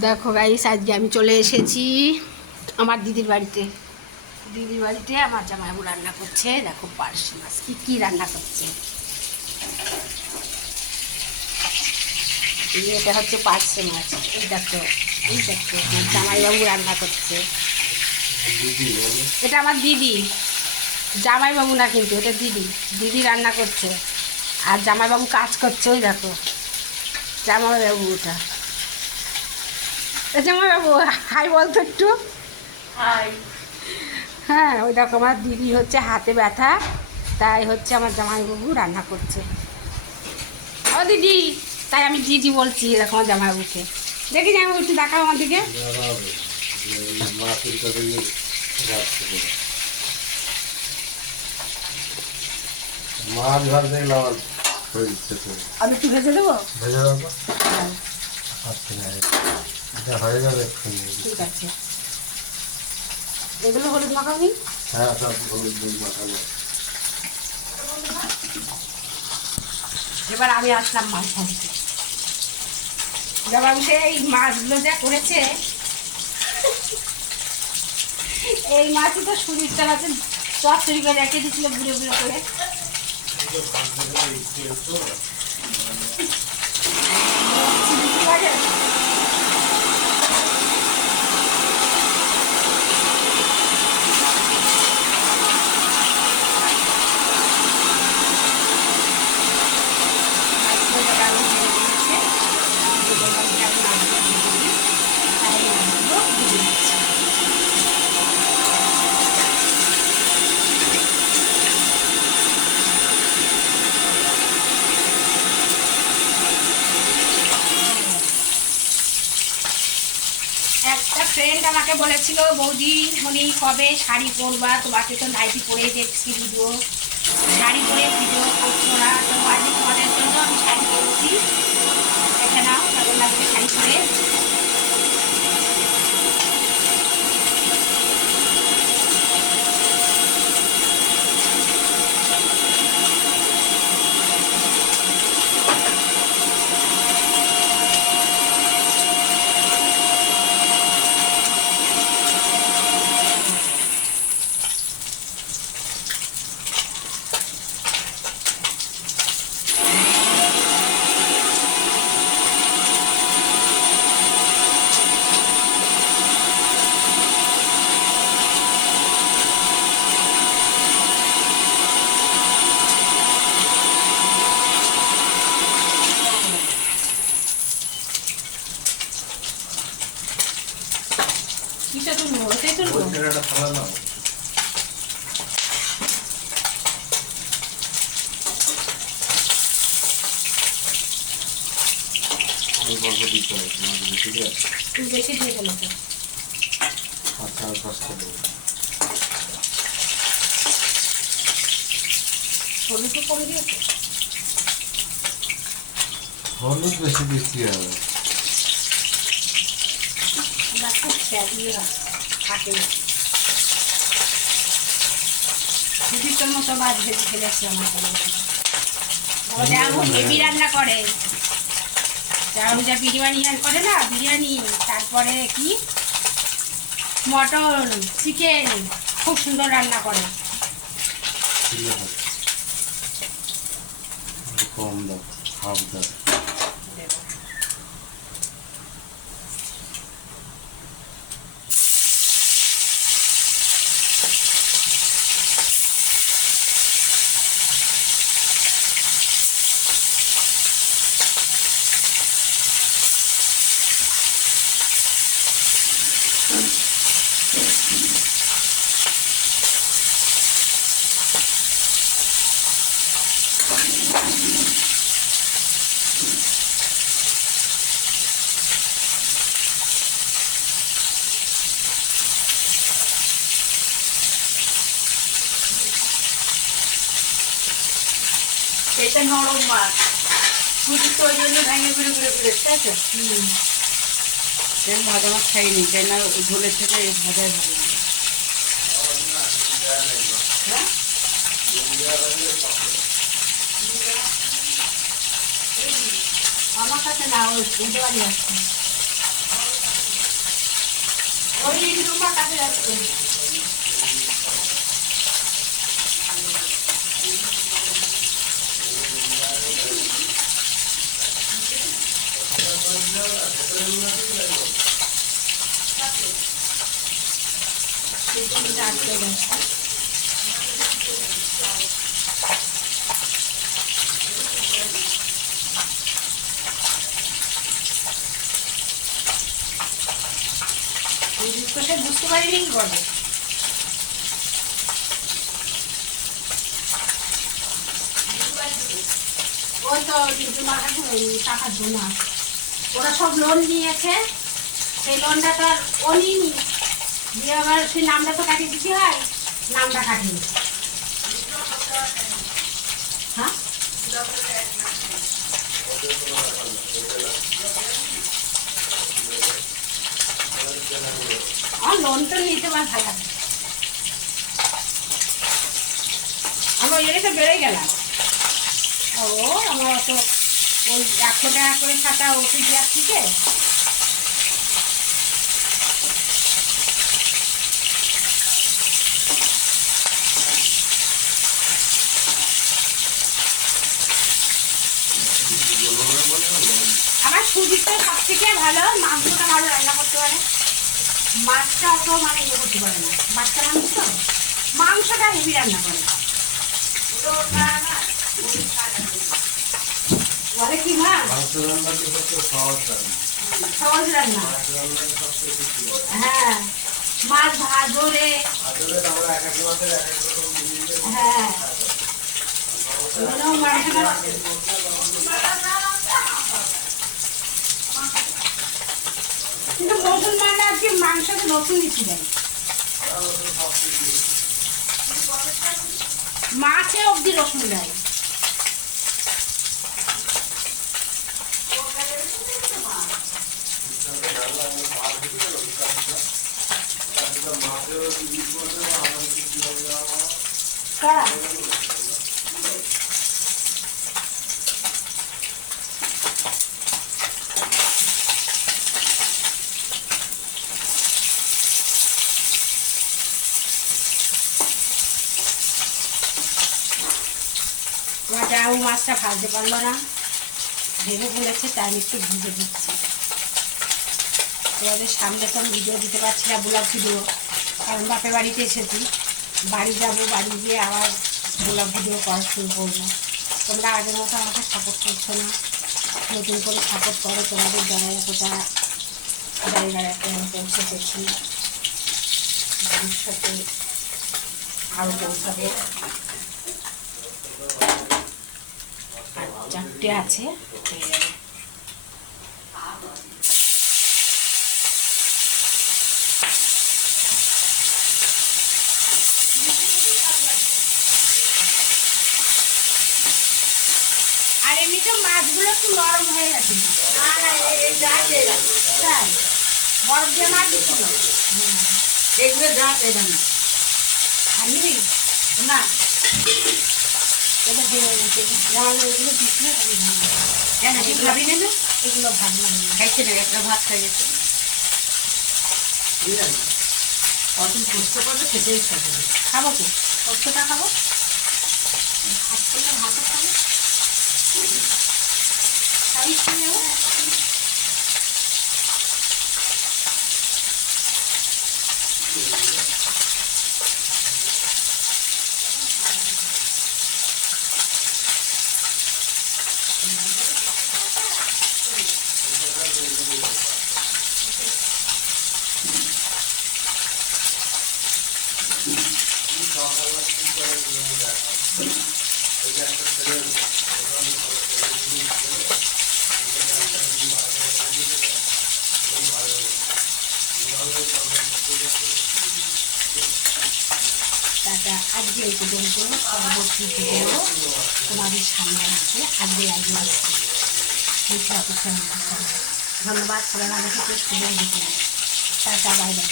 দেখো গাইস, আজকে আমি চলে এসেছি আমার দিদির বাড়িতে। আমার জামাইবাবু রান্না করছে। দেখো পার্শে মাছ কি রান্না করছে। এটা হচ্ছে পার্শে মাছ। এই দেখো আমার জামাইবাবু রান্না করছে। এটা আমার দিদি, জামাইবাবু না কিন্তু, এটা দিদি। দিদি রান্না করছে আর জামাইবাবু কাজ করছে। ওই দেখো জামাইবাবু, ওটা জামাইবাবু হাই বলতো একটু। হাই। হ্যাঁ, ওই দেখো আমার দিদি হচ্ছে হাতে ব্যথা, তাই হচ্ছে আমার জামাইবাবু রান্না করছে। ও দিদি, তাই আমি দিদি বলছি। দেখো আমার জামাইবাবুকে, দেখি জামাইবাবু একটু দেখাও আমার দিকে। মাছ ভাজতে গেলে আমার আমি একটু ভেজে দেবো। ভেজে দেবো। হ্যাঁ, আচ্ছা, এটা হয়ে যাবে। ঠিক আছে। এগুলো হলুদ মাখাবি। হ্যাঁ, সব হলুদ দুধ মাখানো। এবার আমি আসলাম মাছ ভাজতে। জামাইবাবু এই মাছগুলো যা করেছে, এই মাছই তো শরীরটা আছে চচ্চড়ি করে রেখে দিচ্ছিল বুড়ো বুড়ো করে। একটা ফ্রেন্ড আমাকে বলেছিল, বৌদি হলি কবে শাড়ি পরবা, তোমাকে তো নাইটি পরেই দেখছি ভিডিও, শাড়ি পরে ভিডিও করছো না। তো আজকে তোমাদের জন্য আমি শাড়ি পরেছি। দেখে নাও কেমন লাগছে শাড়ি পরে। কিসে তুলবো? ওটাই তুলবো। একটা থালা নাও। অল্প অল্প দিতে হবে, ঠিক আছে? তুই বেশি দিয়ে গেলো তো। আচ্ছা, আর পাঁচটা দেবো। হলুদ তো করে দিয়েছে। হলুদ বেশি দিচ্ছি হবে। দিদির মতো মাছ ভেজে ফেলেছে আমার হেভি রান্না করে। যা বিরিয়ানি করে না, বিরিয়ানি, তারপরে কি মটন, চিকেন, খুব সুন্দর রান্না করে। কম দাও, হাফ দাও। এটা নরম মাছ, শুধু তো ওই জন্য ভেঙে ঘুরে ঘুরে ঘুরে, তাই তো? ভাজা মাছ খাইনি, তাই না? ঝোলের থেকে ভাজাই ভালো লাগে। হ্যাঁ, আমার কাছে না, ওই উল্টো বাড়ি আসছে। ওই রুমার কাছে যাচ্ছে। আটকে গেছে। বুঝতে পারিনি কি করবে। ওই তো টাকার জন্য ওরা সব লোন নিয়েছে, সেই লোনটা তো আর ও নিইনি, দিয়ে আবার সেই নামটা তো কাটিয়ে দিতে হয়, নামটা কাটিয়ে হ্যাঁ আমার লোন তো নিতে আমার ভালো লাগে। আমি ওই জায়গায় তো বেড়ে গেলাম। ও আমার অত ওই 100 টাকা করে খাতা ওষুধ দেওয়ার থেকে আমার সুজিটা সব থেকে ভালো, মাংসটা ভালো রান্না করতে পারে, মাছটা অত মানে ইয়ে করতে পারে না, বাচ্চা মানুষ তো মাংসটা হেভি রান্না করে। বলে কি মা সহজ রান্না, হ্যাঁ মাছ ভাজরে, হ্যাঁ কিন্তু মুসলমানরা আজকে মাংসতে রসুন দিচ্ছি দেয়, মাছে অব্দি রসুন দেয়। কারা জাউ মাছটা ভাজতে পারলো না, ভেবে বলেছে তাই আমি একটু ভিজে দিচ্ছি। তোমাদের সামনে তো আমি ভিডিও দিতে পারছি না, ব্লগ ভিডিও, কারণ বাপের বাড়িতে এসেছি, বাড়ি যাব, বাড়ি গিয়ে আবার ব্লগ ভিডিও করা শুরু করবো। তোমরা আগের মতো আমাকে সাপোর্ট করছো না, নতুন করে সাপোর্ট করো, তোমাদের জায়গায় এতটা জায়গায় আমি পৌঁছে পেয়েছি, ভবিষ্যতে আরও পৌঁছাবে। আর 4টে আছে, হয়ে যাবে। আর এমনিতে মাছগুলো একটু নরম হয়ে গেছে, তাই বরফ দিয়ে মাছ দিচ্ছিল এগুলো যা পেলাম আমি না, এটা দিয়ে এগুলো দিচ্ছিল কেন ভাবি না, এগুলো ভাবলাম খাইছে না, একটা ভাত খাই গেছে অর্জুন পোস্ত করবে, খেতে ইচ্ছা করবে, খাবো তো পোস্তটা খাবো, ভাত করলে ভাতও খাবো, খাই খেয়ে টাটা। আজকে এই পর্যন্ত, পরবর্তী ভিডিও তোমাদের সামনে আসবে। আজকে লাইভে আসছে, অপেক্ষা ধন্যবাদ। সবাই আমাকে শুভেচ্ছা দিতে, টাটা, বাই বাই।